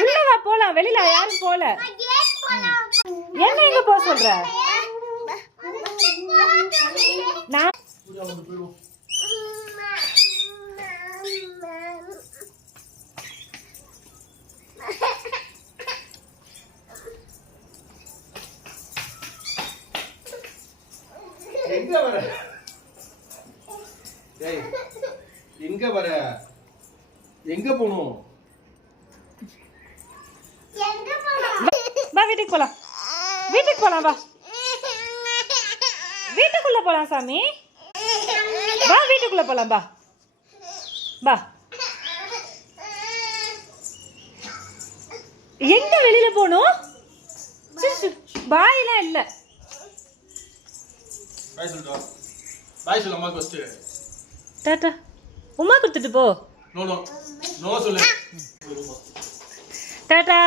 உள்ள வா போலாம், வெளியில யாரும் போல. என்ன எங்க போக சொல்ற? நான் எங்க வர? டேய் எங்க வர? எங்க போணும்? வா வீட்டுக்கு போலாம், வீட்டுக்கு போலாம், வா வீட்டுக்குள்ள போலாம் சாமி, வா வீட்டுக்குள்ள போலாம், வா வா. எங்க வெளியில போணும்? பாயெல்லாம் இல்ல. பாய் சொல்லுடா. பாய் சொல்ல அம்மா ஃபர்ஸ்ட். டாடா. உமா கொடுத்துட்டு போ. No no. நோ சொல்லு. டாடா.